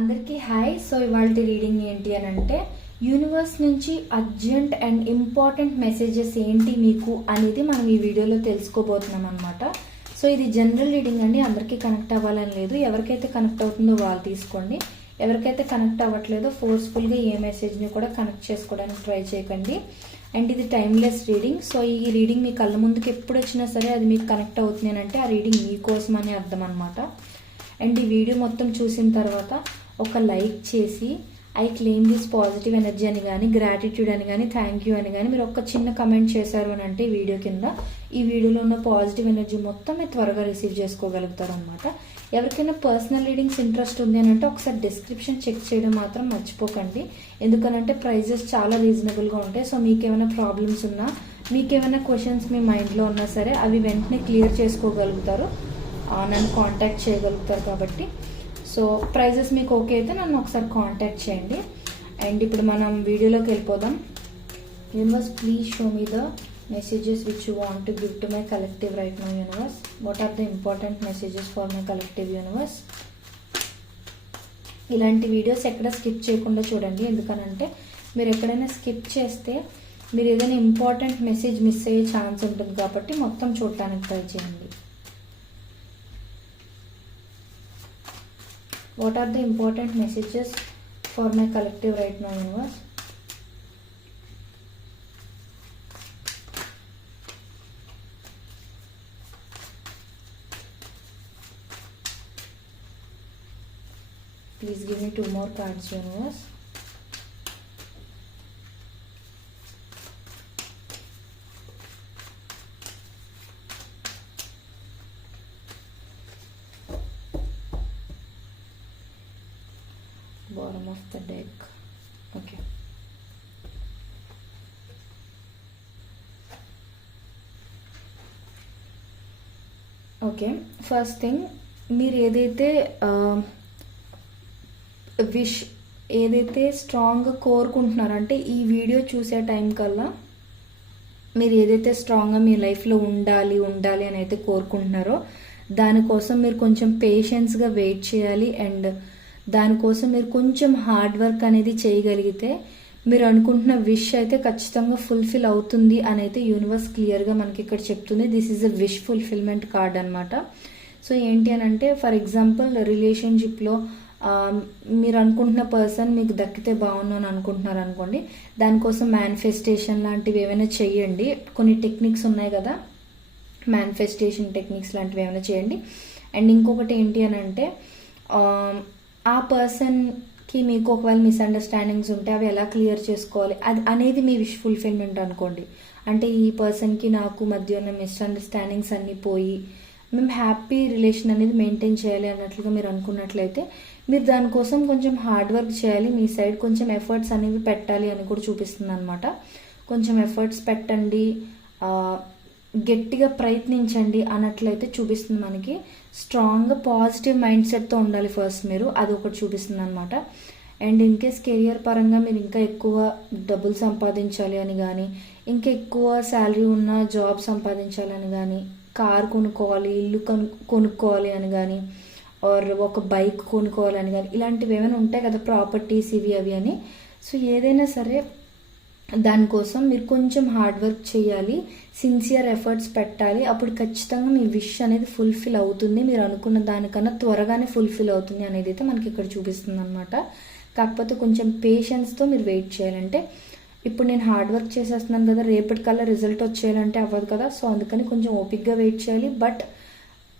అందరికీ hi. So ఇవాళ reading ఏంటి అని అంటే యూనివర్స్ నుంచి అర్జెంట్ అండ్ ఇంపార్టెంట్ మెసేజెస్ ఏంటి మీకు అనేది మనం ఈ వీడియోలో తెలుసుకోబోతున్నాం అనమాట. సో ఇది జనరల్ రీడింగ్ అండి, అందరికీ కనెక్ట్ అవ్వాలని లేదు. ఎవరికైతే కనెక్ట్ అవుతుందో వాళ్ళు తీసుకోండి, ఎవరికైతే కనెక్ట్ అవ్వట్లేదో ఫోర్స్ఫుల్గా ఏ మెసేజ్ని కూడా కనెక్ట్ చేసుకోవడానికి ట్రై చేయకండి. అండ్ ఇది టైమ్లెస్ రీడింగ్. సో ఈ రీడింగ్ మీ కళ్ళ ముందుకు ఎప్పుడు వచ్చినా సరే అది మీకు కనెక్ట్ అవుతుంది అని అంటే ఆ రీడింగ్ మీకోసం అనే అర్థం అనమాట. అండ్ ఈ వీడియో మొత్తం చూసిన తర్వాత ఒక లైక్ చేసి I claim this positive energy అని కానీ, గ్రాటిట్యూడ్ అని కానీ, థ్యాంక్ యూ అని కానీ మీరు ఒక చిన్న కమెంట్ చేశారు అని అంటే ఈ వీడియో కింద ఈ వీడియోలో ఉన్న పాజిటివ్ ఎనర్జీ మొత్తం మీరు త్వరగా రిసీవ్ చేసుకోగలుగుతారు అనమాట. ఎవరికైనా పర్సనల్ రీడింగ్స్ ఇంట్రెస్ట్ ఉంది అని అంటే ఒకసారి డిస్క్రిప్షన్ చెక్ చేయడం మాత్రం మర్చిపోకండి. ఎందుకనంటే ప్రైజెస్ చాలా రీజనబుల్గా ఉంటాయి. సో మీకేమైనా ప్రాబ్లమ్స్ ఉన్నా, మీకేమైనా క్వశ్చన్స్ మీ మైండ్లో ఉన్నా సరే అవి వెంటనే క్లియర్ చేసుకోగలుగుతారు, నన్ను కాంటాక్ట్ చేయగలుగుతారు. కాబట్టి సో ప్రైజెస్ మీకు ఓకే అయితే నన్ను ఒకసారి కాంటాక్ట్ చేయండి. అండ్ ఇప్పుడు మనం వీడియోలోకి వెళ్ళిపోదాం. Universe, please show me the messages which you want to give to my collective right now. Universe, what are the important messages for my collective universe. ఇలాంటి వీడియోస్ ఎక్కడ స్కిప్ చేయకుండా చూడండి, ఎందుకనంటే మీరు ఎక్కడైనా స్కిప్ చేస్తే మీరు ఏదైనా ఇంపార్టెంట్ మెసేజ్ మిస్ అయ్యే ఛాన్స్ ఉంటుంది. కాబట్టి మొత్తం చూడటానికి ట్రై చేయండి. What are the important messages for my collective right now, universe? Please give me 2 more cards, universe. Bottom of the deck. Okay. First thing, మీరు ఏదైతే విష్ ఏదైతే స్ట్రాంగ్గా కోరుకుంటున్నారో అంటే ఈ వీడియో చూసే టైం కల్లా మీరు ఏదైతే స్ట్రాంగ్గా మీ లైఫ్లో ఉండాలి అని అయితే కోరుకుంటున్నారో దానికోసం మీరు కొంచెం పేషెన్స్గా వెయిట్ చేయాలి. అండ్ దానికోసం మీరు కొంచెం హార్డ్ వర్క్ అనేది చేయగలిగితే మీరు అనుకుంటున్న విష్ అయితే ఖచ్చితంగా ఫుల్ఫిల్ అవుతుంది అని అయితే యూనివర్స్ క్లియర్గా మనకి ఇక్కడ చెప్తుంది. This is a wish fulfilment card అనమాట. సో ఏంటి అని అంటే ఫర్ ఎగ్జాంపుల్ రిలేషన్షిప్లో మీరు అనుకుంటున్న పర్సన్ మీకు దక్కితే బాగుండు అని అనుకుంటున్నారు అనుకోండి, దానికోసం మేనిఫెస్టేషన్ లాంటివి ఏమైనా చెయ్యండి. కొన్ని టెక్నిక్స్ ఉన్నాయి కదా, మేనిఫెస్టేషన్ టెక్నిక్స్ లాంటివి ఏమైనా చేయండి. అండ్ ఇంకొకటి ఏంటి అని అంటే ఆ పర్సన్కి మీకు ఒకవేళ మిస్అండర్స్టాండింగ్స్ ఉంటే అవి ఎలా క్లియర్ చేసుకోవాలి అది అనేది మీ విష్ ఫుల్ఫిల్మెంట్ అనుకోండి. అంటే ఈ పర్సన్కి నాకు మధ్య ఉన్న మిస్అండర్స్టాండింగ్స్ అన్నీ పోయి మేము హ్యాపీ రిలేషన్ అనేది మెయింటైన్ చేయాలి అన్నట్లుగా మీరు అనుకున్నట్లయితే మీరు దానికోసం కొంచెం హార్డ్ వర్క్ చేయాలి, మీ సైడ్ కొంచెం ఎఫర్ట్స్ అనేవి పెట్టాలి అని కూడా చూపిస్తుంది అనమాట. కొంచెం ఎఫర్ట్స్ పెట్టండి, గట్టిగా ప్రయత్నించండి అన్నట్లయితే చూపిస్తుంది మనకి. స్ట్రాంగ్గా పాజిటివ్ మైండ్ సెట్తో ఉండాలి ఫస్ట్ మీరు, అది ఒకటి చూపిస్తుంది అనమాట. అండ్ ఇన్ కేస్ కెరియర్ పరంగా మీరు ఇంకా ఎక్కువ డబ్బులు సంపాదించాలి అని కానీ, ఇంకా ఎక్కువ శాలరీ ఉన్న జాబ్ సంపాదించాలని కానీ, కార్ కొనుక్కోవాలి, ఇల్లు కొనుక్కోవాలి అని కానీ, ఆర్ ఒక బైక్ కొనుక్కోవాలని కానీ, ఇలాంటివి ఏమైనా ఉంటాయి కదా ప్రాపర్టీస్ ఇవి అవి అని. సో ఏదైనా సరే దానికోసం మీరు కొంచెం హార్డ్ వర్క్ చేయాలి, సిన్సియర్ ఎఫర్ట్స్ పెట్టాలి. అప్పుడు ఖచ్చితంగా మీ విష్ అనేది ఫుల్ఫిల్ అవుతుంది, మీరు అనుకున్న దానికన్నా త్వరగానే ఫుల్ఫిల్ అవుతుంది అనేది అయితే మనకి ఇక్కడ చూపిస్తుంది అనమాట. కాకపోతే కొంచెం పేషెన్స్తో మీరు వెయిట్ చేయాలంటే ఇప్పుడు నేను హార్డ్ వర్క్ చేసేస్తున్నాను కదా, రేపటికల్లా రిజల్ట్ వచ్చేయాలంటే అవ్వదు కదా. సో అందుకని కొంచెం ఓపిక్గా వెయిట్ చేయాలి. బట్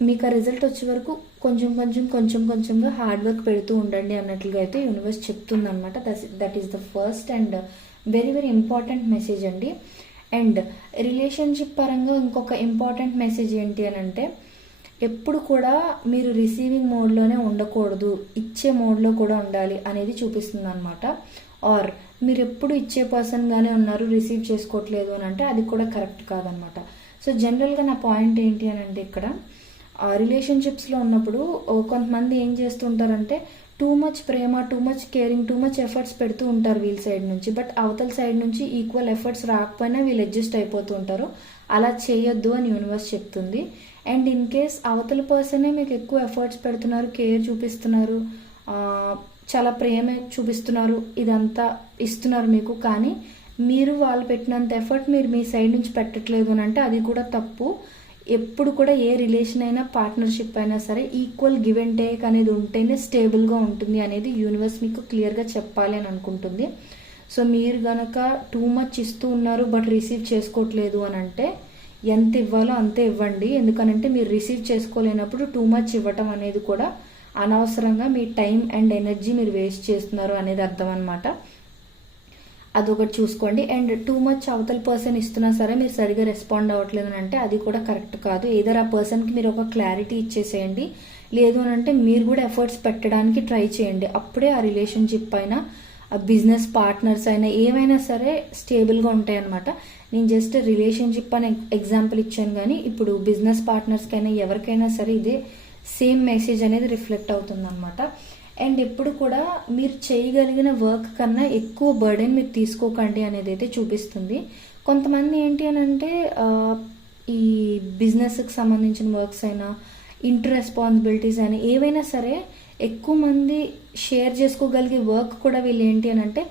మీకు ఆ రిజల్ట్ వచ్చే వరకు కొంచెంగా హార్డ్ వర్క్ పెడుతూ ఉండండి అన్నట్లుగా అయితే యూనివర్స్ చెప్తుంది అనమాట. That is the first and very very important message అండి. అండ్ రిలేషన్షిప్ పరంగా ఇంకొక ఇంపార్టెంట్ మెసేజ్ ఏంటి అని అంటే ఎప్పుడు కూడా మీరు రిసీవింగ్ మోడ్లోనే ఉండకూడదు, ఇచ్చే మోడ్లో కూడా ఉండాలి అనేది చూపిస్తుంది అనమాట. ఆర్ మీరు ఎప్పుడు ఇచ్చే పర్సన్గానే ఉన్నారు, రిసీవ్ చేసుకోవట్లేదు అని అంటే అది కూడా కరెక్ట్ కాదనమాట. సో జనరల్గా నా పాయింట్ ఏంటి అని అంటే ఇక్కడ రిలేషన్షిప్స్లో ఉన్నప్పుడు కొంతమంది ఏం చేస్తుంటారంటే టూ మచ్ ప్రేమ, too much caring, too much efforts పెడుతూ ఉంటారు వీళ్ళ సైడ్ నుంచి. బట్ అవతల సైడ్ నుంచి ఈక్వల్ ఎఫర్ట్స్ రాకపోయినా వీళ్ళు అడ్జస్ట్ అయిపోతూ ఉంటారు. అలా చేయొద్దు అని యూనివర్స్ చెప్తుంది. అండ్ ఇన్ కేస్ అవతల పర్సనే మీకు ఎక్కువ ఎఫర్ట్స్ పెడుతున్నారు, కేర్ చూపిస్తున్నారు, చాలా ప్రేమ చూపిస్తున్నారు, ఇదంతా ఇస్తున్నారు మీకు, కానీ మీరు వాళ్ళు పెట్టినంత ఎఫర్ట్ మీరు మీ సైడ్ నుంచి పెట్టట్లేదు అని అంటే అది కూడా తప్పు. ఎప్పుడు కూడా ఏ రిలేషన్ అయినా పార్ట్నర్షిప్ అయినా సరే ఈక్వల్ గివ్ అండ్ టేక్ అనేది ఉంటేనే స్టేబుల్గా ఉంటుంది అనేది యూనివర్స్ మీకు క్లియర్గా చెప్పాలి అని అనుకుంటుంది. సో మీరు గనక టూ మచ్ ఇస్తూ ఉన్నారు బట్ రిసీవ్ చేసుకోవట్లేదు అని అంటే ఎంత ఇవ్వాలో అంతే ఇవ్వండి. ఎందుకనంటే మీరు రిసీవ్ చేసుకోలేనప్పుడు టూ మచ్ ఇవ్వటం అనేది కూడా అనవసరంగా మీ టైం అండ్ ఎనర్జీ మీరు వేస్ట్ చేస్తున్నారు అనేది అర్థం అనమాట. అదొకటి చూసుకోండి. అండ్ టూ మచ్ అవతల పర్సన్ ఇస్తున్నా సరే మీరు సరిగా రెస్పాండ్ అవ్వట్లేదు అని అంటే అది కూడా కరెక్ట్ కాదు. ఏదర్ ఆ పర్సన్కి మీరు ఒక క్లారిటీ ఇచ్చేసేయండి, లేదు అని అంటే మీరు కూడా ఎఫర్ట్స్ పెట్టడానికి ట్రై చేయండి. అప్పుడే ఆ రిలేషన్షిప్ అయినా ఆ బిజినెస్ పార్ట్నర్స్ అయినా ఏమైనా సరే స్టేబుల్గా ఉంటాయి అనమాట. నేను జస్ట్ రిలేషన్షిప్ అని ఎగ్జాంపుల్ ఇచ్చాను, కానీ ఇప్పుడు బిజినెస్ పార్ట్నర్స్కైనా ఎవరికైనా సరే ఇదే సేమ్ మెసేజ్ అనేది రిఫ్లెక్ట్ అవుతుంది అనమాట. అండ్ ఎప్పుడు కూడా మీరు చేయగలిగిన వర్క్ కన్నా ఎక్కువ బర్డెన్ మీరు తీసుకోకండి అనేది అయితే చూపిస్తుంది. కొంతమంది ఏంటి అని అంటే ఈ బిజినెస్కి సంబంధించిన వర్క్స్ అయినా ఇంటి రెస్పాన్సిబిలిటీస్ అయినా ఏవైనా సరే ఎక్కువ మంది షేర్ చేసుకోగలిగే వర్క్ కూడా వీళ్ళు ఏంటి అని అంటే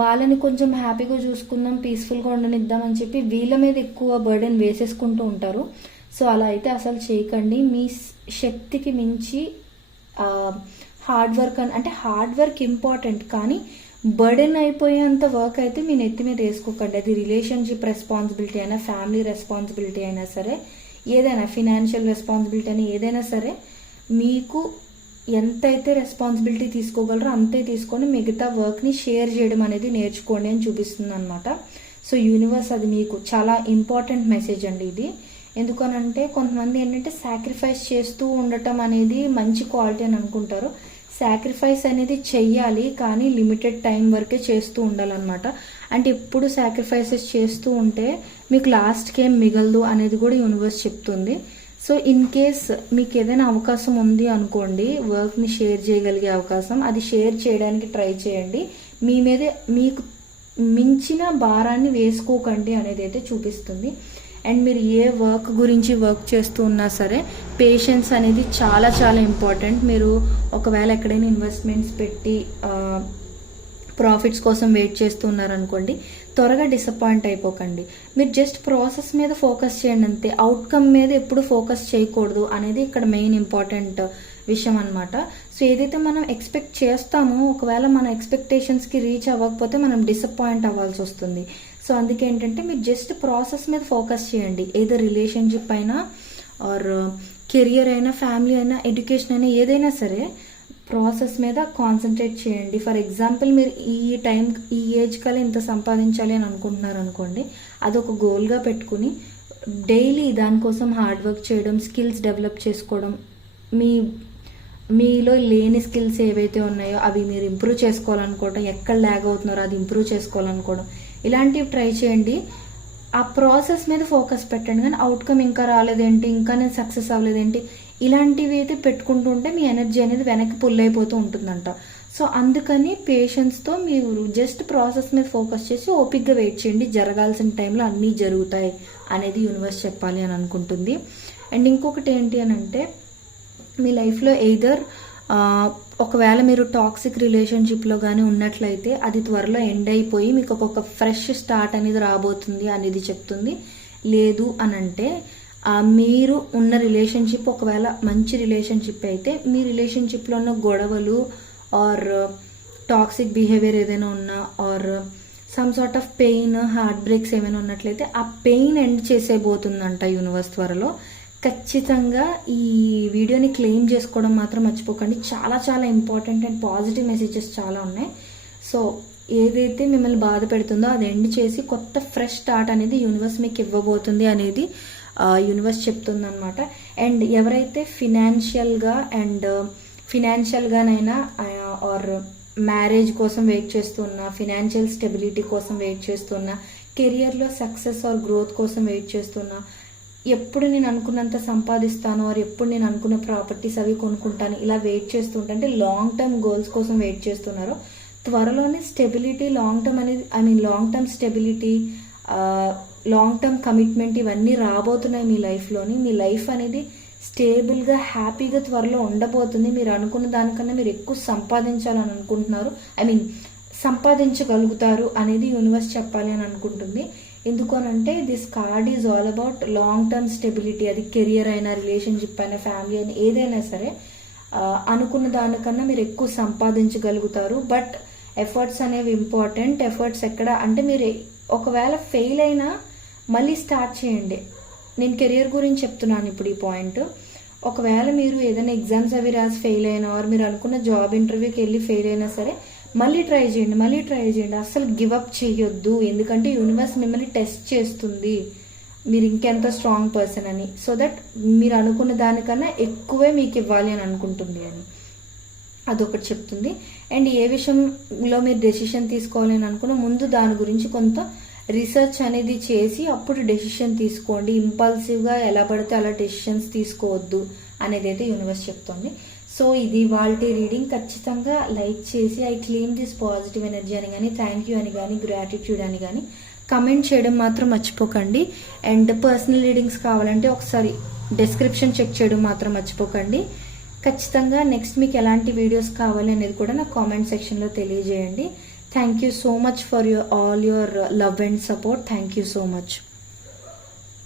వాళ్ళని కొంచెం హ్యాపీగా చూసుకుందాం, పీస్ఫుల్గా ఉండనిద్దాం అని చెప్పి వీళ్ళ మీద ఎక్కువ బర్డెన్ వేసేసుకుంటూ ఉంటారు. సో అలా అయితే అసలు చేయకండి. మీ శక్తికి మించి హార్డ్ వర్క్ అంటే హార్డ్ వర్క్ ఇంపార్టెంట్, కానీ బర్డెన్ అయిపోయేంత వర్క్ అయితే మీ నెత్తి మీద వేసుకోకండి. అది రిలేషన్షిప్ రెస్పాన్సిబిలిటీ అయినా, ఫ్యామిలీ రెస్పాన్సిబిలిటీ అయినా సరే, ఏదైనా ఫినాన్షియల్ రెస్పాన్సిబిలిటీ అయినా ఏదైనా సరే మీకు ఎంతైతే రెస్పాన్సిబిలిటీ తీసుకోగలరో అంతే తీసుకొని మిగతా వర్క్ని షేర్ చేయడం అనేది నేర్చుకోండి అని చూపిస్తుంది అనమాట. సో యూనివర్స్ అది మీకు చాలా ఇంపార్టెంట్ మెసేజ్ అండి ఇది. ఎందుకనంటే కొంతమంది ఏంటంటే సాక్రిఫైస్ చేస్తూ ఉండటం అనేది మంచి క్వాలిటీ అని అనుకుంటారు. సాక్రిఫైస్ అనేది చెయ్యాలి, కానీ లిమిటెడ్ టైం వరకే చేస్తూ ఉండాలన్నమాట. అంటే ఎప్పుడు సాక్రిఫైసెస్ చేస్తూ ఉంటే మీకు లాస్ట్కి ఏం మిగలదు అనేది కూడా యూనివర్స్ చెప్తుంది. సో ఇన్ కేస్ మీకు ఏదైనా అవకాశం ఉంది అనుకోండి, వర్క్ని షేర్ చేయగలిగే అవకాశం, అది షేర్ చేయడానికి ట్రై చేయండి. మీ మీదే మీకు మించిన భారాన్ని వేసుకోకండి అనేది అయితే చూపిస్తుంది. అండ్ మీరు ఏ వర్క్ గురించి వర్క్ చేస్తూ ఉన్నా సరే పేషెన్స్ అనేది చాలా చాలా ఇంపార్టెంట్. మీరు ఒకవేళ ఎక్కడైనా ఇన్వెస్ట్మెంట్స్ పెట్టి ప్రాఫిట్స్ కోసం వెయిట్ చేస్తూ ఉన్నారనుకోండి, త్వరగా డిసప్పాయింట్ అయిపోకండి. మీరు జస్ట్ ప్రాసెస్ మీద ఫోకస్ చేయండి అంతే. అవుట్కమ్ మీద ఎప్పుడు ఫోకస్ చేయకూడదు అనేది ఇక్కడ మెయిన్ ఇంపార్టెంట్ విషయం అనమాట. సో ఏదైతే మనం ఎక్స్పెక్ట్ చేస్తామో ఒకవేళ మన ఎక్స్పెక్టేషన్స్కి రీచ్ అవ్వకపోతే మనం డిసప్పాయింట్ అవ్వాల్సి వస్తుంది. సో అందుకే ఏంటంటే మీరు జస్ట్ ప్రాసెస్ మీద ఫోకస్ చేయండి. ఏదో రిలేషన్షిప్ అయినా ఆర్ కెరియర్ అయినా, ఫ్యామిలీ అయినా, ఎడ్యుకేషన్ అయినా ఏదైనా సరే ప్రాసెస్ మీద కాన్సన్ట్రేట్ చేయండి. ఫర్ ఎగ్జాంపుల్ మీరు ఈ ఏజ్ కల్లా ఇంత సంపాదించాలి అని అనుకుంటున్నారు అనుకోండి, అదొక గోల్గా పెట్టుకుని డైలీ దానికోసం హార్డ్ వర్క్ చేయడం, స్కిల్స్ డెవలప్ చేసుకోవడం, మీలో లేని స్కిల్స్ ఏవైతే ఉన్నాయో అవి మీరు ఇంప్రూవ్ చేసుకోవాలనుకోవడం, ఎక్కడ ల్యాగ్ అవుతున్నారో అది ఇంప్రూవ్ చేసుకోవాలనుకోవడం, ఇలాంటివి ట్రై చేయండి. ఆ ప్రాసెస్ మీద ఫోకస్ పెట్టండి, కానీ అవుట్కమ్ ఇంకా రాలేదేంటి, ఇంకా నేను సక్సెస్ అవ్వలేదేంటి, ఇలాంటివి అయితే పెట్టుకుంటుంటే మీ ఎనర్జీ అనేది వెనక్కి పుల్ అయిపోతూ ఉంటుందంట. సో అందుకని పేషెన్స్తో మీరు జస్ట్ ప్రాసెస్ మీద ఫోకస్ చేసి ఓపిక్గా వెయిట్ చేయండి. జరగాల్సిన టైంలో అన్నీ జరుగుతాయి అనేది యూనివర్స్ చెప్పాలి అని అనుకుంటుంది. అండ్ ఇంకొకటి ఏంటి అని అంటే మీ లైఫ్లో ఎయిదర్ ఒకవేళ మీరు టాక్సిక్ రిలేషన్షిప్లో కానీ ఉన్నట్లయితే అది త్వరలో ఎండ్ అయిపోయి మీకు ఒక ఫ్రెష్ స్టార్ట్ అనేది రాబోతుంది అనేది చెప్తుంది. లేదు అని అంటే మీరు ఉన్న రిలేషన్షిప్ ఒకవేళ మంచి రిలేషన్షిప్ అయితే మీ రిలేషన్షిప్లో ఉన్న గొడవలు ఆర్ టాక్సిక్ బిహేవియర్ ఏదైనా ఉన్నా or some sort of pain, heart breaks ఏమైనా ఉన్నట్లయితే ఆ పెయిన్ ఎండ్ చేసేయబోతుందంట యూనివర్స్ త్వరలో. ఖచ్చితంగా ఈ వీడియోని క్లెయిమ్ చేసుకోవడం మాత్రం మర్చిపోకండి. చాలా చాలా ఇంపార్టెంట్ అండ్ పాజిటివ్ మెసేజెస్ చాలా ఉన్నాయి. సో ఏదైతే మిమ్మల్ని బాధ పెడుతుందో అది ఎండ్ చేసి కొత్త ఫ్రెష్ స్టార్ట్ అనేది యూనివర్స్ మీకు ఇవ్వబోతుంది అనేది యూనివర్స్ చెప్తుంది అనమాట. అండ్ ఎవరైతే ఫినాన్షియల్గానైనా ఆర్ మ్యారేజ్ కోసం వెయిట్ చేస్తున్నా, ఫినాన్షియల్ స్టెబిలిటీ కోసం వెయిట్ చేస్తున్నా, కెరియర్లో సక్సెస్ ఆర్ గ్రోత్ కోసం వెయిట్ చేస్తున్నా, ఎప్పుడు నేను అనుకున్నంత సంపాదిస్తాను ఆర్ ఎప్పుడు నేను అనుకున్న ప్రాపర్టీస్ అవి కొనుక్కుంటాను ఇలా వెయిట్ చేస్తుంటే, అంటే లాంగ్ టర్మ్ గోల్స్ కోసం వెయిట్ చేస్తున్నారు, త్వరలోనే stability, long term stability, long term commitment ఇవన్నీ రాబోతున్నాయి మీ లైఫ్లోని. మీ లైఫ్ అనేది స్టేబుల్గా హ్యాపీగా త్వరలో ఉండబోతుంది. మీరు అనుకున్న దానికన్నా మీరు ఎక్కువ సంపాదించాలని అనుకుంటున్నారు, సంపాదించగలుగుతారు అనేది యూనివర్స్ చెప్పాలి అని అనుకుంటుంది. ఎందుకు అనంటే this card is all about long term stability. అది కెరియర్ అయినా, రిలేషన్షిప్ అయినా, ఫ్యామిలీ అయినా, ఏదైనా సరే అనుకున్న దానికన్నా మీరు ఎక్కువ సంపాదించగలుగుతారు. బట్ ఎఫర్ట్స్ అనేవి ఇంపార్టెంట్. ఎఫర్ట్స్ ఎక్కడ అంటే మీరు ఒకవేళ ఫెయిల్ అయినా మళ్ళీ స్టార్ట్ చేయండి. నేను కెరియర్ గురించి చెప్తున్నాను ఇప్పుడు ఈ పాయింట్. ఒకవేళ మీరు ఏదైనా ఎగ్జామ్స్ అవి రాసి ఫెయిల్ అయినా, ఆర్ మీరు అనుకున్న జాబ్ ఇంటర్వ్యూకి వెళ్ళి ఫెయిల్ అయినా సరే మళ్ళీ ట్రై చేయండి. అస్సలు గివ్ అప్ చేయొద్దు. ఎందుకంటే యూనివర్స్ మిమ్మల్ని టెస్ట్ చేస్తుంది మీరు ఇంకెంత స్ట్రాంగ్ పర్సన్ అని. సో దట్ మీరు అనుకున్న దానికన్నా ఎక్కువే మీకు ఇవ్వాలి అని అనుకుంటుంది అని అదొకటి చెప్తుంది. అండ్ ఏ విషయంలో మీరు డెసిషన్ తీసుకోవాలి అని అనుకున్న ముందు దాని గురించి కొంత రీసెర్చ్ అనేది చేసి అప్పుడు డెసిషన్ తీసుకోండి. ఇంపల్సివ్గా ఎలా పడితే అలా డెసిషన్స్ తీసుకోవద్దు అనేది అయితే యూనివర్స్ చెప్తుంది. సో ఇది వాళ్ళ రీడింగ్. ఖచ్చితంగా లైక్ చేసి I claim this positive energy అని కానీ, థ్యాంక్ యూ అని కానీ, గ్రాటిట్యూడ్ అని కానీ కమెంట్ చేయడం మాత్రం మర్చిపోకండి. అండ్ పర్సనల్ రీడింగ్స్ కావాలంటే ఒకసారి డిస్క్రిప్షన్ చెక్ చేయడం మాత్రం మర్చిపోకండి. ఖచ్చితంగా నెక్స్ట్ మీకు ఎలాంటి వీడియోస్ కావాలి అనేది కూడా నాకు కామెంట్ సెక్షన్లో తెలియజేయండి. Thank you so much for all your love and support. Thank you so much.